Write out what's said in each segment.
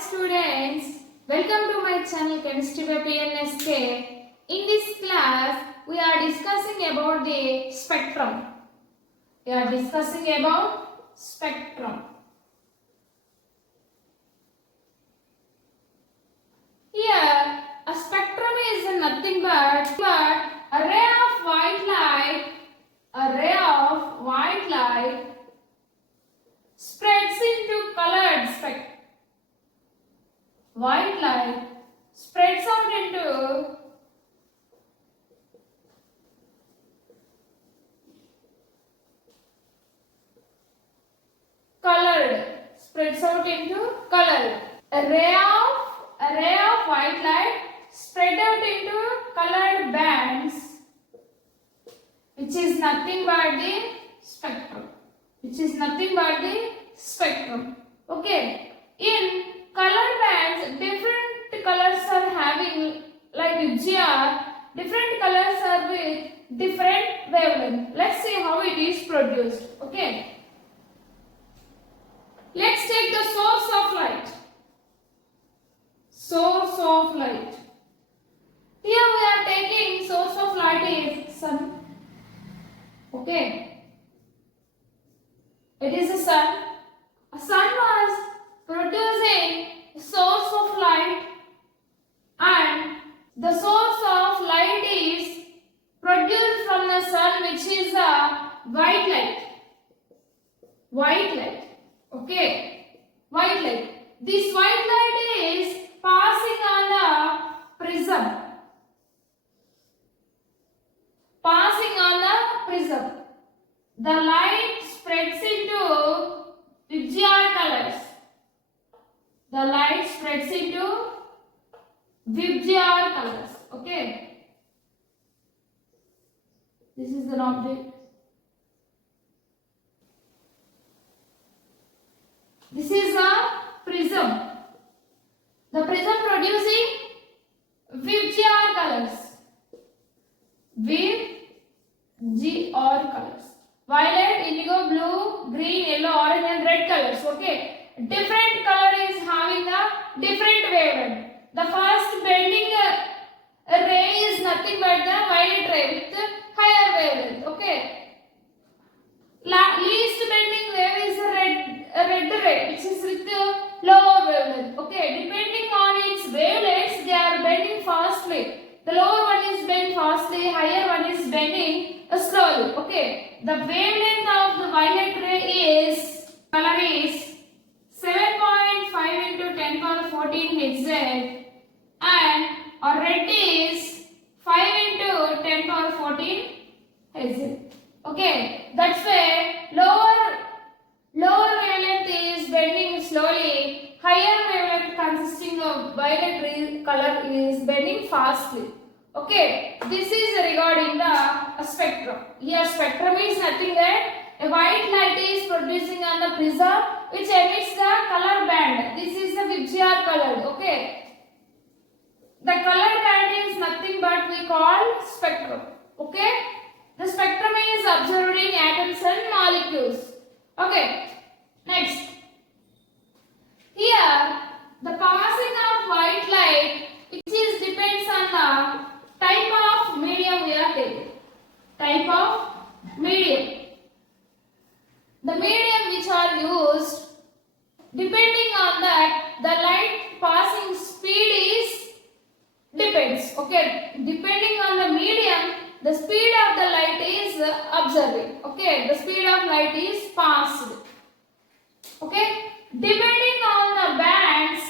students, welcome to my channel Chemistry by PNSK. In this class, we are discussing about the spectrum. We are discussing about spectrum. Here, a spectrum is nothing but a ray of white light spreads into colored spectrum. White light spreads out into colored. A ray of white light spread out into colored bands, which is nothing but the spectrum. Okay. In color bands, different colors are having, like GR, different colors are with different wavelength. Let's see how it is produced. Okay. Let's take the source of light. Here we are taking source of light is sun. Okay. It is a sun. A sun was producing source of light, and the source of light is produced from the sun, which is a white light. Okay, white light. This white light is passing on the prism. The light spreads into VGR colors. Okay. This is an object. This is a prism. The prism producing VGR colors. Violet, indigo, blue, green, yellow, orange and red colors. Okay. Different color is having a different wavelength. The first bending ray is nothing but the violet ray with higher wavelength. Okay. Least bending wave is a red ray, which is with lower wavelength. Okay. Depending on its wavelengths, they are bending fastly. The lower one is bending fastly, higher one is bending slowly. Okay. The wavelength of the violet ray color is 7.5 into 10 power 14 Hz, and our red is 5 into 10 power 14 Hz. Okay, that's why lower wavelength is bending slowly, higher wavelength consisting of violet ray color is bending fastly. Okay, this is regarding the spectrum. Here spectrum is nothing but a white light is producing on the prism, which emits the color band. This is the VGR colored. Okay. The color band is nothing but we call spectrum. Okay. The spectrum is observed in atoms and molecules. Okay. Next. Here the passing of white light, which is depends on the type of medium we are taking. The medium which are used, depending on that, the light passing speed is depends. Okay, depending on the medium, the speed of the light is observing. Okay, the speed of light is passed. Okay, depending on the bands,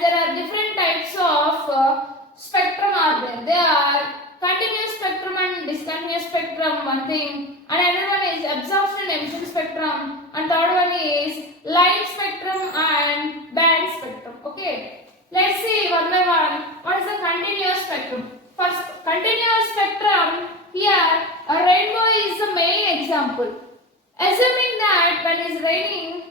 there are different types of spectrum are there. They are continuous spectrum and discontinuous spectrum, one thing, and another one is absorption emission spectrum, and third one is line spectrum and band spectrum. Okay, let's see one by one. What is the continuous spectrum? First, continuous spectrum, here a rainbow is the main example. Assuming that when it is raining,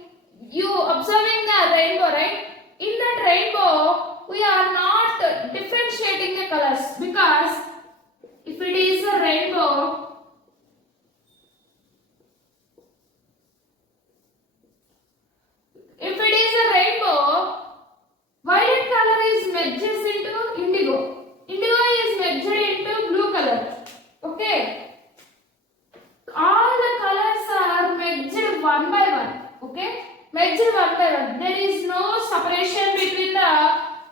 you observing the rainbow, right? In that rainbow, we are not differentiating the colors, because if it is a rainbow, if it is a rainbow, merged one by one. There is no separation between the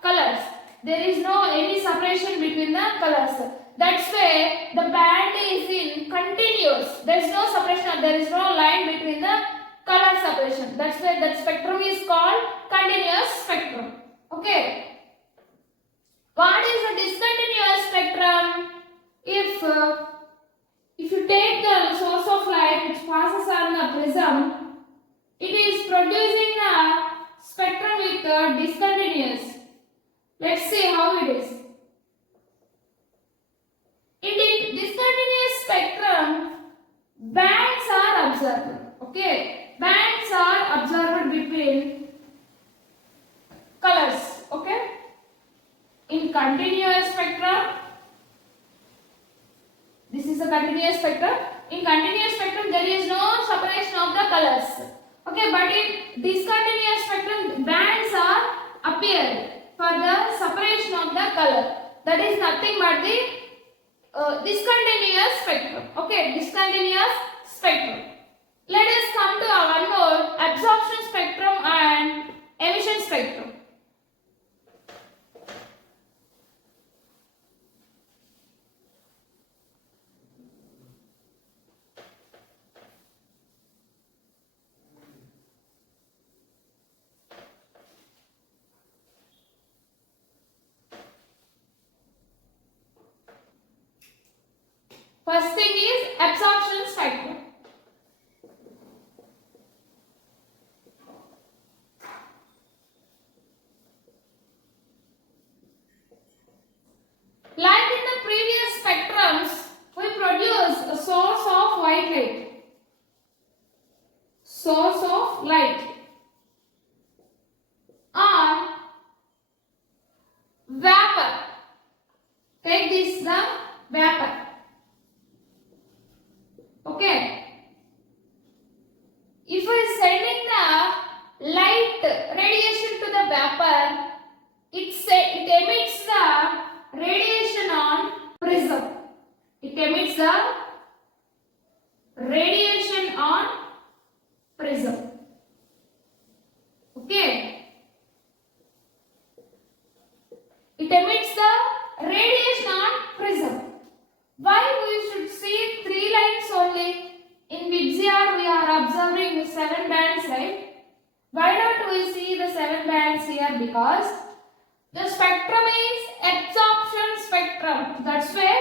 colors. There is no any separation between the colors. That's why the band is in continuous. There is no separation. There is no line between the color separation. That's why that spectrum is called continuous spectrum. Okay. What is a discontinuous spectrum? If you take the source of light which passes on the prism, it is producing a spectrum with discontinuous. Let's see how it is. In the discontinuous spectrum, bands are observed. Okay, bands are observed between colors. Okay, in continuous spectrum, this is a continuous spectrum. In continuous spectrum, there is no separation of the colors. Okay, but in discontinuous spectrum, bands are appeared for the separation of the color. That is nothing but the discontinuous spectrum. Okay, discontinuous spectrum. Let us come to one more, absorption spectrum and emission spectrum. First thing is absorption spectrum. Like in the previous spectrums, we produce a source of white light. Source of light. Or vapor. Take this the vapor. Okay. If we are sending the light radiation to the vapor, it emits the radiation on prism. It emits the radiation on prism. Okay. It emits the radiation on prism. Why we should see 3 lines only? In VIBGYOR we are observing 7 bands, right? Why don't we see the 7 bands here? Because the spectrum is absorption spectrum. That's why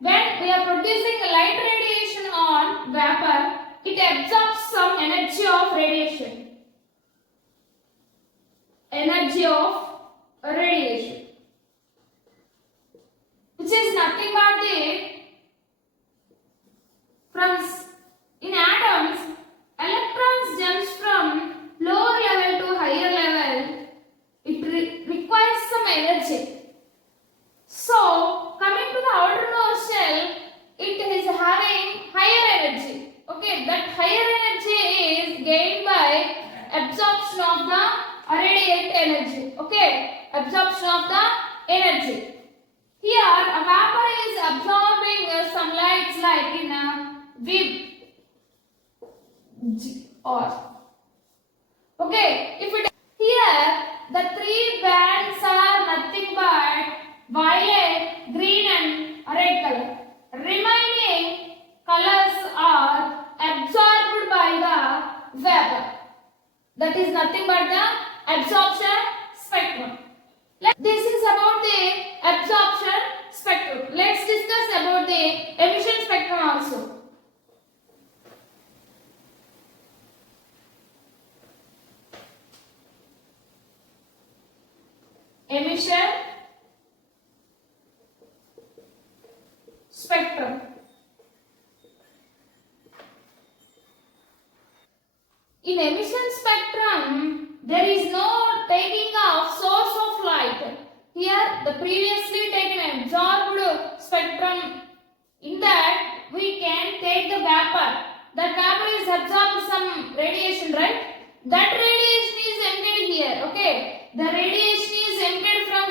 when we are producing a light radiation on vapor, it absorbs some energy of radiation. Energy of radiation, which is nothing but in atoms, electrons jumps from lower level to higher level. It requires some energy. So, coming to the outermost shell, it is having higher energy. Okay, that higher energy is gained by absorption of the radiant energy. Okay, absorption of the energy. Here, a vapor is absorbing some lights like in a VIB or. Okay, if it here the 3 bands are nothing but violet, green and red color. Remaining colors are absorbed by the vapor. That is nothing but the absorption spectrum. This is about the absorption spectrum. Let's discuss about the emission spectrum also. Emission spectrum. In emission spectrum, there is no taking of source of light. Here, the previously taken absorbed spectrum, in that we can take the vapor. That vapor is absorbed some radiation, right? That radiation is emitted here. Okay, the radiation is emitted from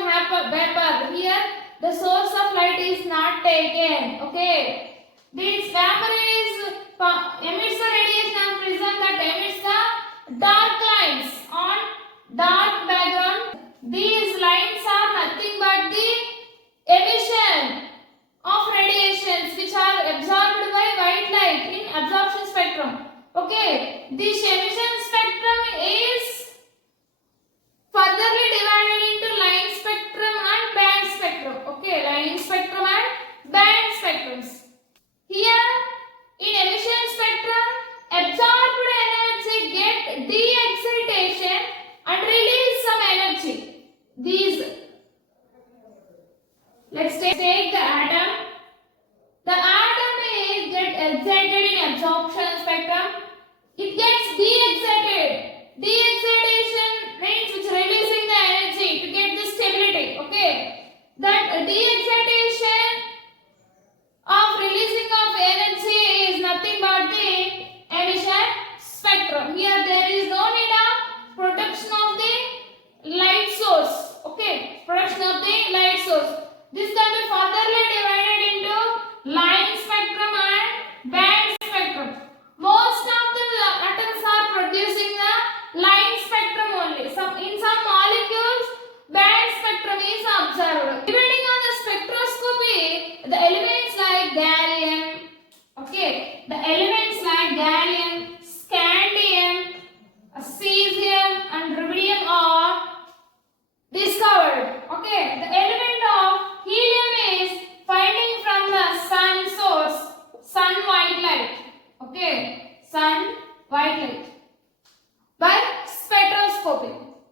vapor. Here, the source of light is not taken. Okay, this vapor is emits the radiation on prism that emits the dark light.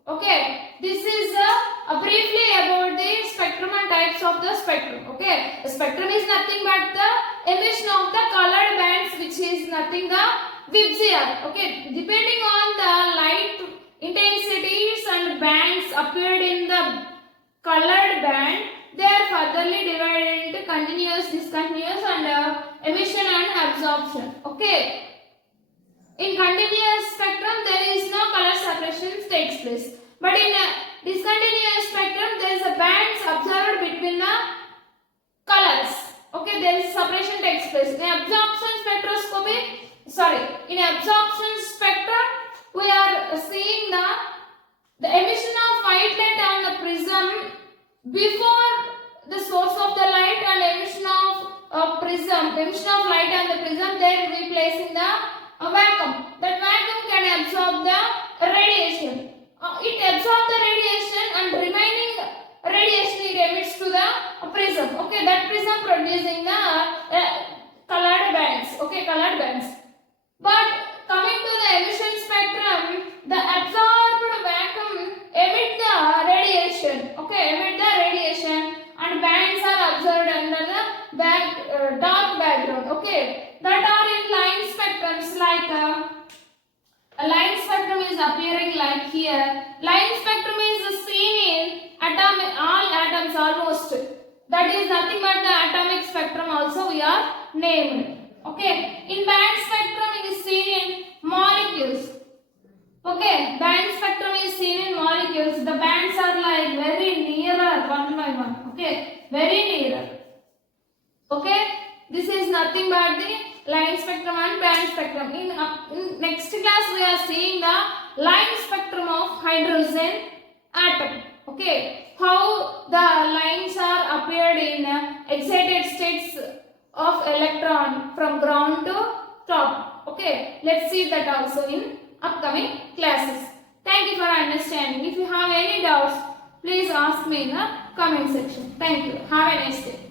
Okay, this is briefly about the spectrum and types of the spectrum. Okay, the spectrum is nothing but the emission of the colored bands, which is nothing the VIBGR. Okay, depending on the light intensities and bands appeared in the colored band, they are furtherly divided into continuous, discontinuous, and emission and absorption. Okay. In continuous spectrum, there is no color separation takes place. But in a discontinuous spectrum, there is a bands observed between the colors. Okay, there is separation takes place. In absorption spectroscopy, in absorption spectrum, we are seeing the emission of white light on the prism before the source of the light and emission of emission of light on the prism, then we place in the a vacuum. That vacuum can absorb the radiation. It absorbs the radiation and remaining radiation it emits to the prism. Okay, that prism producing the colored bands. Okay, colored bands. But coming to the emission spectrum, the absorbed vacuum emit the radiation. Okay, emit the radiation and bands are observed under the dark background. Okay, that are in line spectrums like a line spectrum is appearing like here. Line spectrum is seen in all atoms almost. That is nothing but the atomic spectrum also we are named. Okay, in band spectrum it is seen in molecules. Okay, band spectrum is seen in molecules. The bands are like very nearer one by one. Okay, very nearer. Okay, this is nothing but the line spectrum and band spectrum. In next class we are seeing the line spectrum of hydrogen atom. Okay, how the lines are appeared in excited states of electron from ground to top. Okay, let's see that also in upcoming classes. Thank you for understanding. If you have any doubts, please ask me in the comment section. Thank you. Have a nice day.